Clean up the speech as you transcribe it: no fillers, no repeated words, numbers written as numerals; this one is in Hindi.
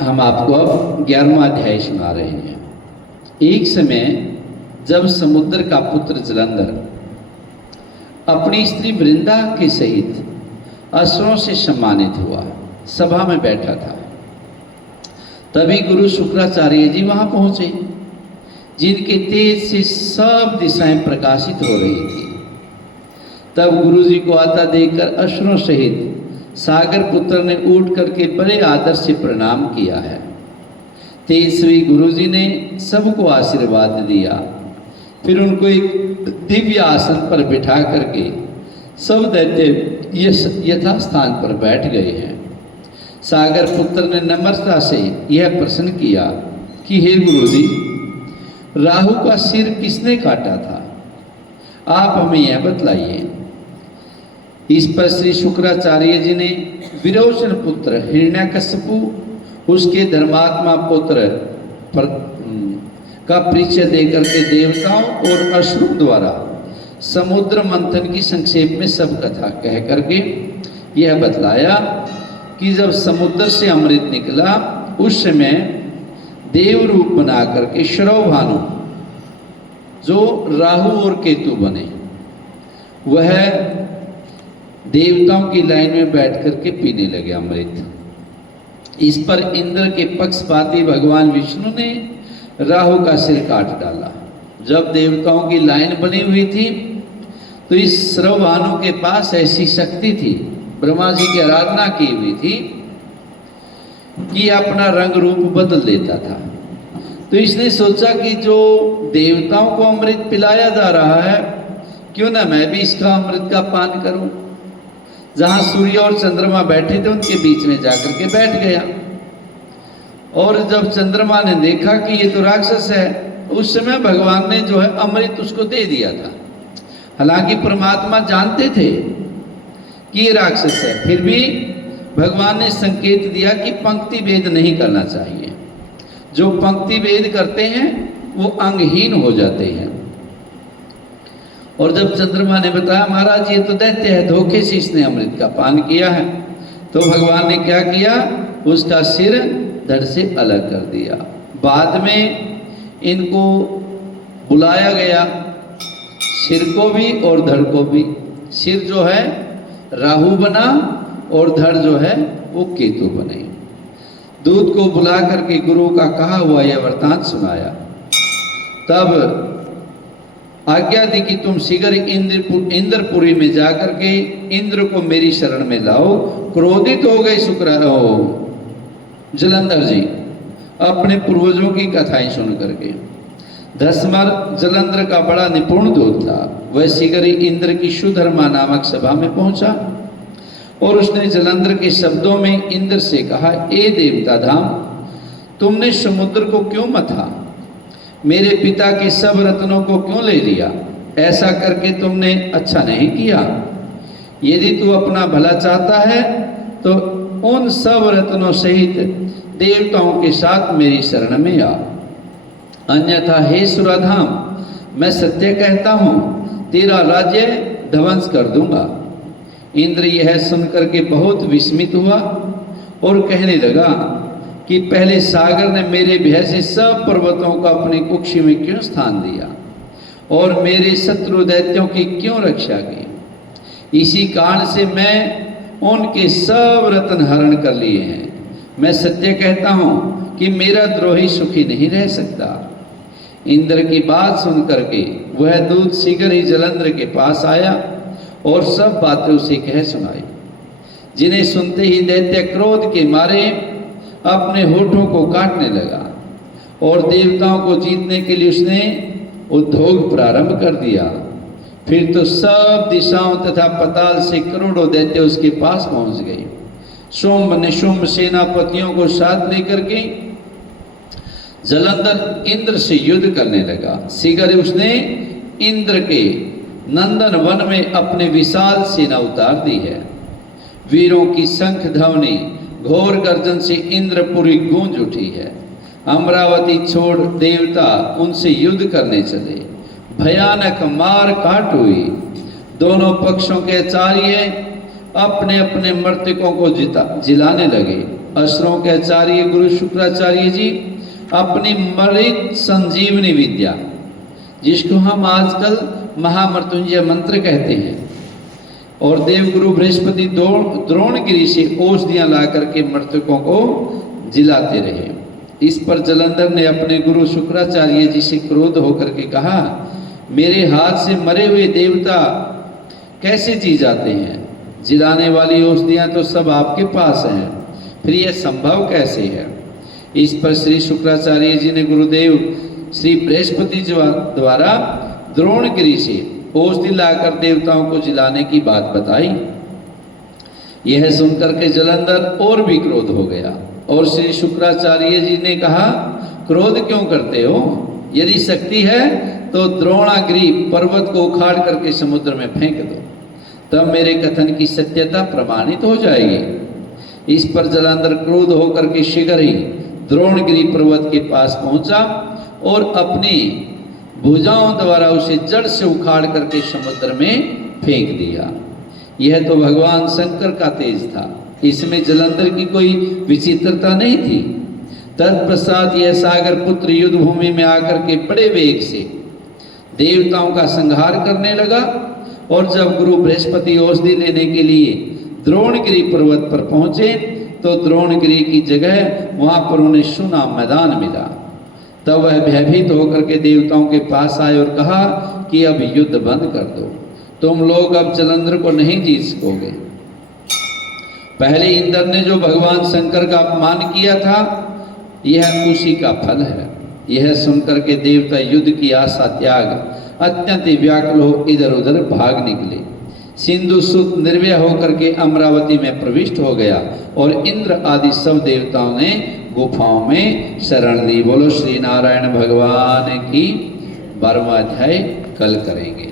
हम आपको अब 11वां अध्याय सुना रहे हैं। एक समय जब समुद्र का पुत्र जलंधर अपनी स्त्री वृंदा के सहित असुरों से सम्मानित हुआ, सभा में बैठा था, तभी गुरु शुक्राचार्य जी वहां पहुंचे, जिनके तेज से सब दिशाएं प्रकाशित हो रही थी। तब गुरु जी को आता देखकर असुरों सहित सागर पुत्र ने उठ करके बड़े आदर से प्रणाम किया है। तेजस्वी गुरु जी ने सबको आशीर्वाद दिया, फिर उनको एक दिव्य आसन पर बिठा करके सब दैत्य यथास्थान पर बैठ गए हैं। सागर पुत्र ने नम्रता से यह प्रश्न किया कि हे गुरु जी, राहु का सिर किसने काटा था? आप हमें यह बतलाइए। इस पर श्री शुक्राचार्य जी ने विरोचन पुत्र हिरण्यकश्यपु, उसके धर्मात्मा पुत्र का परिचय देकर के देवताओं और असुरों द्वारा समुद्र मंथन की संक्षेप में सब कथा कह करके यह बतलाया कि जब समुद्र से अमृत निकला, उस समय देव रूप बना करके श्रवभानु, जो राहु और केतु बने, वह देवताओं की लाइन में बैठ करके पीने लगे अमृत। इस पर इंद्र के पक्षपाती भगवान विष्णु ने राहु का सिर काट डाला। जब देवताओं की लाइन बनी हुई थी तो इस श्रवभानु के पास ऐसी शक्ति थी, ब्रह्मा जी की आराधना की हुई थी, कि अपना रंग रूप बदल देता था। तो इसने सोचा कि जो देवताओं को अमृत पिलाया जा रहा है, क्यों ना मैं भी इसका अमृत का पान करूं। जहां सूर्य और चंद्रमा बैठे थे उनके बीच में जाकर के बैठ गया, और जब चंद्रमा ने देखा कि ये तो राक्षस है, उस समय भगवान ने जो है अमृत उसको दे दिया था। हालांकि परमात्मा जानते थे कि ये राक्षस है, फिर भी भगवान ने संकेत दिया कि पंक्ति भेद नहीं करना चाहिए। जो पंक्ति भेद करते हैं वो अंगहीन हो जाते हैं। और जब चंद्रमा ने बताया महाराज ये तो दैत्य है, धोखे से इसने अमृत का पान किया है, तो भगवान ने क्या किया, उसका सिर धड़ से अलग कर दिया। बाद में इनको बुलाया गया, सिर को भी और धड़ को भी। सिर जो है राहु बना और धड़ जो है वो केतु बने। दूत को बुला करके गुरु का कहा हुआ यह वृतांत सुनाया। तब आज्ञा दी कि तुम शीघ्र इंद्रपुरी में जाकर के इंद्र को मेरी शरण में लाओ। क्रोधित हो गए जलंधर जी अपने पूर्वजों की कथाएं सुन करके। धसमर जलंधर का बड़ा निपुण दूत था। वह शीघ्र इंद्र की सुधर्मा नामक सभा में पहुंचा और उसने जलंधर के शब्दों में इंद्र से कहा, ए देवता धाम, तुमने समुद्र को क्यों मथा? मेरे पिता के सब रत्नों को क्यों ले लिया? ऐसा करके तुमने अच्छा नहीं किया। यदि तू अपना भला चाहता है तो उन सब रत्नों सहित देवताओं के साथ मेरी शरण में आ, अन्यथा हे सुराधाम, मैं सत्य कहता हूं तेरा राज्य ध्वंस कर दूंगा। इंद्र यह सुनकर के बहुत विस्मित हुआ और कहने लगा कि पहले सागर ने मेरे भय से सब पर्वतों को अपनी कुक्षी में क्यों स्थान दिया और मेरे शत्रु दैत्यों की क्यों रक्षा की? इसी कारण से मैं उनके सब रत्न हरण कर लिए हैं। मैं सत्य कहता हूं कि मेरा द्रोही सुखी नहीं रह सकता। इंद्र की बात सुन करके वह दूत शीघ्र ही जलंधर के पास आया और सब बातें उसे कह सुनाई, जिन्हें सुनते ही दैत्य क्रोध के मारे अपने होठों को काटने लगा और देवताओं को जीतने के लिए उसने उद्योग प्रारंभ कर दिया। फिर तो सब दिशाओं तथा पताल से करोड़ों दैत्य उसके पास पहुंच गए। शुंभ निशुंभ सेनापतियों को साथ लेकर के जलंधर इंद्र से युद्ध करने लगा। शीघ्र उसने इंद्र के नंदन वन में अपने विशाल सेना उतार दी है। वीरों की शंख ध्वनि घोर गर्जन से इंद्रपुरी गूंज उठी है। अमरावती छोड़ देवता उनसे युद्ध करने चले। भयानक मार काट हुई। दोनों पक्षों के आचार्य अपने अपने मृतकों को जिलाने लगे असुरों के आचार्य गुरु शुक्राचार्य जी अपनी मृत संजीवनी विद्या, जिसको हम आजकल महामृत्युंजय मंत्र कहते हैं, और देवगुरु बृहस्पति द्रोणगिरी से औषधियां ला करके मृतकों को जिलाते रहे। इस पर जलंधर ने अपने गुरु शुक्राचार्य जी से क्रोध होकर के कहा, मेरे हाथ से मरे हुए देवता कैसे जी जाते हैं? जिलाने वाली औषधियां तो सब आपके पास हैं, फिर यह संभव कैसे है? इस पर श्री शुक्राचार्य जी ने गुरुदेव श्री बृहस्पति द्वारा द्रोणगिरी से औषधि लाकर देवताओं को जिलाने की बात बताई। यह सुनकर के जलंधर और भी क्रोध हो गया और श्री शुक्राचार्य जी ने कहा, क्रोध क्यों करते हो? यदि शक्ति है तो द्रोणागिरी पर्वत को उखाड़ करके समुद्र में फेंक दो, तब मेरे कथन की सत्यता प्रमाणित हो जाएगी। इस पर जलंधर क्रोध होकर के शीघ्र ही द्रोणगिरी पर्वत के पास पहुंचा और अपनी भुजाओं द्वारा उसे जड़ से उखाड़ करके समुद्र में फेंक दिया। यह तो भगवान शंकर का तेज था, इसमें जलंधर की कोई विचित्रता नहीं थी। तत्पश्चात यह सागर पुत्र युद्ध भूमि में आकर के बड़े वेग से देवताओं का संहार करने लगा, और जब गुरु बृहस्पति औषधि लेने के लिए द्रोणगिरी पर्वत पर पहुंचे तो द्रोणगिरी की जगह वहां पर उन्हें सुना मैदान मिला। तब वह भयभीत होकर के देवताओं के पास आए और कहा कि अब युद्ध बंद कर दो, तुम लोग अब जलंधर को नहीं जीत सकोगे। पहले इंद्र ने जो भगवान शंकर का अपमान किया था, यह उसी का फल है। यह सुनकर के देवता युद्ध की आशा त्याग अत्यंत व्याकुल हो इधर उधर भाग निकले। सिंधु सुत निर्भय होकर के अमरावती में प्रविष्ट हो गया और इंद्र आदि सब देवताओं ने गुफाओं में शरण ली। बोलो श्री नारायण भगवान की। 12वां अध्याय कल करेंगे।